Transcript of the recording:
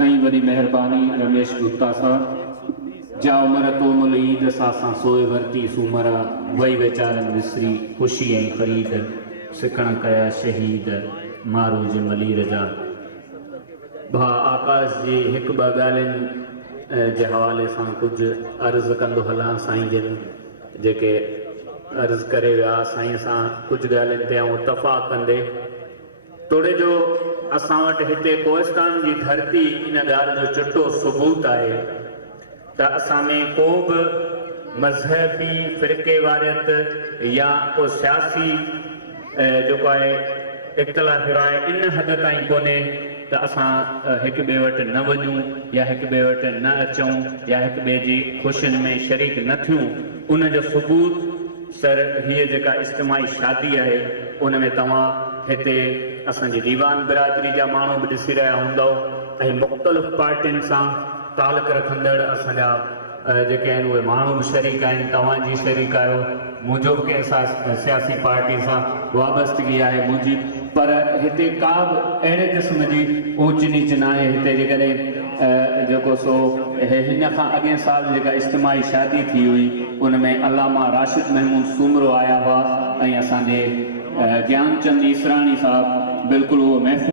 साईं वरी मेहरबानी रमेश गुप्ता साहब जा उमर तोमुल ईद सां सोए वरती सूमरा वही वेचारन विसरी खुशी ऐं ख़रीद सिकण कया शहीद मारू जे मलीर जा भा आकाश जी हिकु ॿ ॻाल्हियुनि जे हवाले सां कुझु अर्ज़ु कंदो हलां साईं जिन जेके अर्ज़ु करे विया साईं सां कुझु ॻाल्हियुनि ते ऐं इतफ़ाक़ कंदे तोड़े जो असां वटि हिते कोहिस्तान जी धरती इन ॻाल्हि जो चिटो सबूत आहे त असां में को बि मज़हबी फ़िरके वारियत या को सियासी जेको आहे इख़्तिलाफ़ राय इन हद ताईं कोन्हे त असां हिक ॿिए वटि न वञूं या हिक ॿिए वटि न अचूं या हिक ॿिए जी ख़ुशियुनि में शरीक न थियूं उन जो सबूत सर हीअ जेका इज्तिमाही शादी आहे उन में तव्हां हिते असांजी दीवान बिरादरी जा माण्हू बि ॾिसी रहिया हूंदव ऐं मुख़्तलिफ़ पार्टियुनि सां तालुक रखंदड़ असांजा जेके आहिनि उहे माण्हू बि शरीक आहिनि तव्हांजी शरीक आहियो मुंहिंजो बि कंहिं सियासी पार्टी सां वाबस्तगी आहे मुंहिंजी पर हिते का बि अहिड़े क़िस्म जी ऊच नीच न आहे हिते जेकॾहिं जेको सो हिन खां अॻे साल जेका इज्तिमाही शादी थी हुई उन में अलामा राशिद महमूद सूमरो आया हुआ ऐं असांजे ज्ञानचंद ईसराणी साहब बिल्कुलु उहो महफ़िल